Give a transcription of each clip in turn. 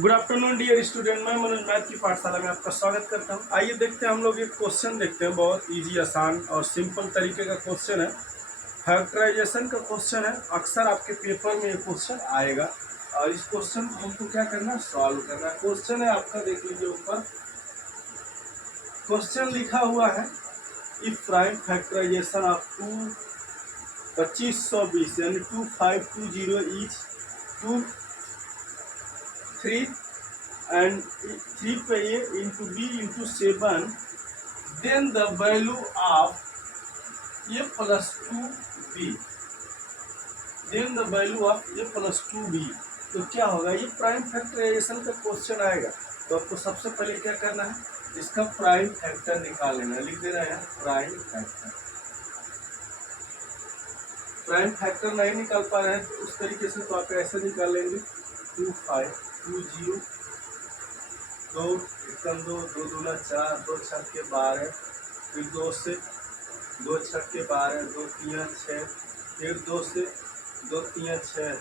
Good afternoon dear student, मैं Manoj math की पाठशाला में आपका स्वागत करता हूं। आइए देखते हैं हम लोग एक क्वेश्चन देखते हैं। बहुत इजी, आसान और सिंपल तरीके का क्वेश्चन है। फैक्टराइजेशन का क्वेश्चन है। अक्सर आपके पेपर में ये क्वेश्चन आएगा और इस क्वेश्चन को हमको क्या करना है, सॉल्व करना है। क्वेश्चन है आपका, देख लीजिए ऊपर क्वेश्चन लिखा हुआ है। इफ प्राइम फैक्टराइजेशन ऑफ 2520 यानी 2520 इज 2 3 and 3 पे a into b into 7, then the value of a plus 2b, then the value of a plus 2b। तो क्या होगा, ये प्राइम फैक्टराइजेशन का क्वेश्चन आएगा। तो आपको सबसे पहले क्या करना है, इसका प्राइम फैक्टर निकाल लेना है। लिख देना है प्राइम फैक्टर। प्राइम फैक्टर नहीं निकाल पा रहे हैं तो उस तरीके से तो आप ऐसे निकाल लेंगे 2520 दो एकम दो, दो दूना चार, दो छक्के 12, फिर 2 से 2 छक्के 12, 2 तिया 6, फिर 2 से 2 तिया 6,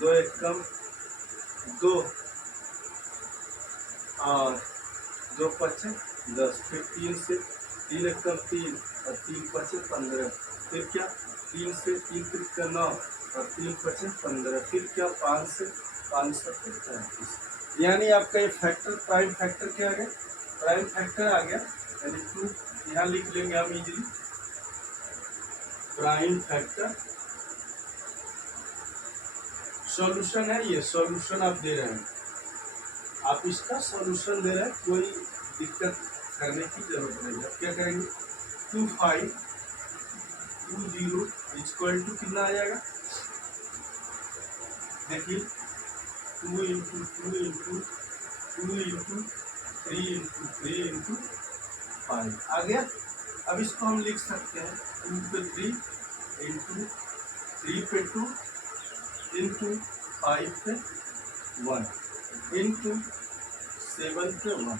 2 एकम 2 और 2 पचे 10, फिर 3 से 3 एकम 3 और 3 पचे 15, फिर क्या 3 से 3 त्रिक 9 और 3 पचे 15, फिर क्या 5 से 5 सत्ते 35। यानी आपका ये फैक्टर, प्राइम फैक्टर क्या आ गया, प्राइम फैक्टर आ गया यानी 2। यहाँ लिख लेंगे हम इजीली प्राइम फैक्टर। सॉल्यूशन है ये, सॉल्यूशन आप दे रहे हैं, आप इसका सॉल्यूशन दे रहे हैं, कोई दिक्कत करने की जरूरत नहीं। आप क्या करेंगे 2520 इक्वल टू कितना आ जाएगा, देखिए 2 into 2 into 2 into 3 into 3 into 5 आ गया। अब इसको हम लिख सकते हैं 2 पे 3 इंटू 3 पे 2 इंटू 5 पे 1 इंटू 7 पे 1,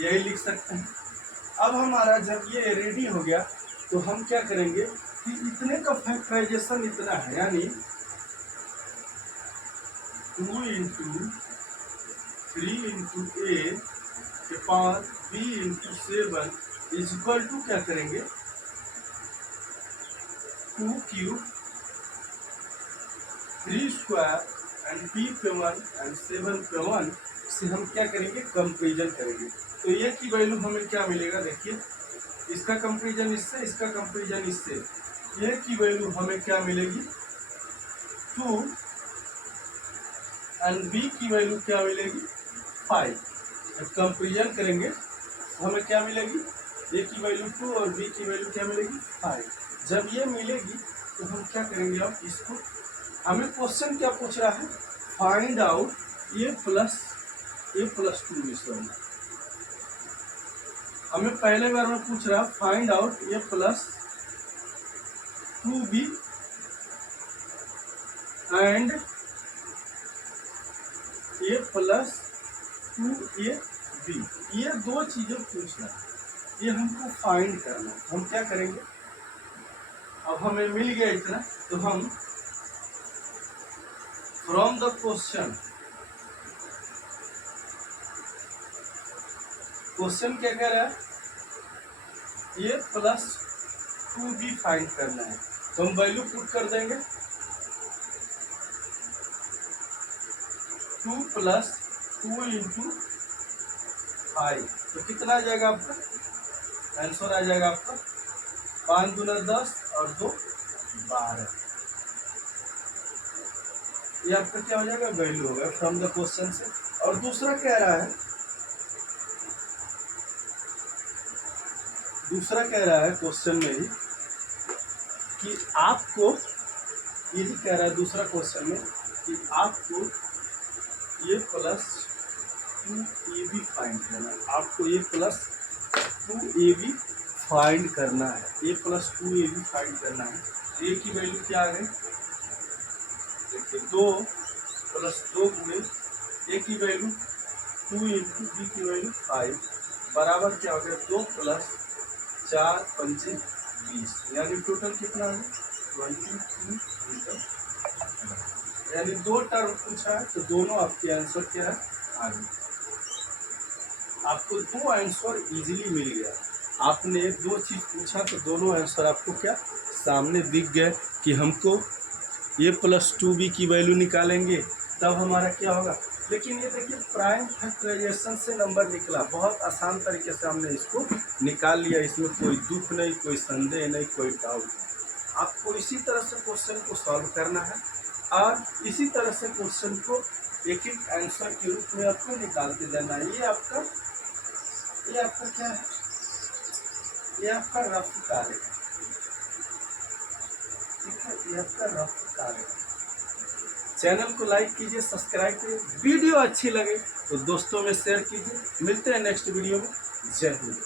यही लिख सकते हैं। अब हमारा जब ये रेडी हो गया तो हम क्या करेंगे कि इतने का फैक्टराइजेशन इतना है, यानी 2 इंटू 3 इंटू ए के power b into 7 is equal to क्या करेंगे 2 क्यूब 3 स्क्वायर एंड बी पे 1 एंड 7 पे 1 से हम क्या करेंगे, कंपेरिजन करेंगे। तो ये की वैल्यू हमें क्या मिलेगा, देखिए इसका कंपेरिजन इससे, इसका कंपेरिजन इससे, ये की वैल्यू हमें क्या मिलेगी 2 एंड बी की वैल्यू क्या मिलेगी 5। जब कंपेरिजन करेंगे तो हमें क्या मिलेगी, ए की वैल्यू 2 और बी की वैल्यू क्या मिलेगी 5। जब ये मिलेगी तो हम क्या करेंगे, अब इसको, हमें क्वेश्चन क्या पूछ रहा है, फाइंड आउट ए प्लस 2 मिश्रण। हमें पहले बार में पूछ रहा है find out A plus 2b and A plus 2ab। ये दो चीजें पूछना है, ये हमको फाइंड करना है। हम क्या करेंगे, अब हमें मिल गया इतना, तो हम फ्रॉम द क्वेश्चन क्या कह रहा है, ये प्लस 2b फाइंड करना है। तो हम वैल्यू पुट कर देंगे 2 प्लस 2 इंटू 5, तो कितना आ जाएगा आपका, आंसर आ जाएगा आपका 5 दूना 10 और 2 12। ये आपका क्या हो जाएगा, वैल्यू होगा फ्रॉम द क्वेश्चन से। और दूसरा कह रहा है क्वेश्चन में ही कि आपको, यही कह रहा है दूसरा क्वेश्चन में कि आपको ये प्लस 2ab फाइंड करना है। आपको ये प्लस 2ab फाइंड करना है, ये प्लस 2ab फाइंड करना है। ए की वैल्यू क्या आ गई, देखिए 2 प्लस 2 गुणे ए की वैल्यू 2 इंटू बी की वैल्यू 5 बराबर क्या हो गया 2 प्लस 4 पंचे 20, यानी टोटल कितना है 22 मीटर। यानी 2 टर्म पूछा है तो दोनों आपके आंसर क्या है, आ गए। आपको 2 आंसर इजीली मिल गया। आपने 2 चीज पूछा तो दोनों आंसर आपको क्या सामने दिख गए कि हमको ये +2b की वैल्यू निकालेंगे तब हमारा क्या होगा। लेकिन ये देखिए प्राइम फैक्टराइजेशन से नंबर निकला, बहुत आसान तरीके से हमने इसको निकाल लिया, इसमें कोई दुख नहीं, कोई संदेह नहीं, कोई डाउट नहीं। आपको इसी तरह से क्वेश्चन को सॉल्व करना है और इसी तरह से क्वेश्चन को एक एक आंसर के रूप में आपको निकालते जाना है। ये आपका क्या है, ये आपका रफ कार्य है, ठीक है, ये आपका रफ कार्य है। चैनल को लाइक कीजिए, सब्सक्राइब कीजिए, वीडियो अच्छी लगे तो दोस्तों में शेयर कीजिए। मिलते हैं नेक्स्ट वीडियो में। जय हिंद।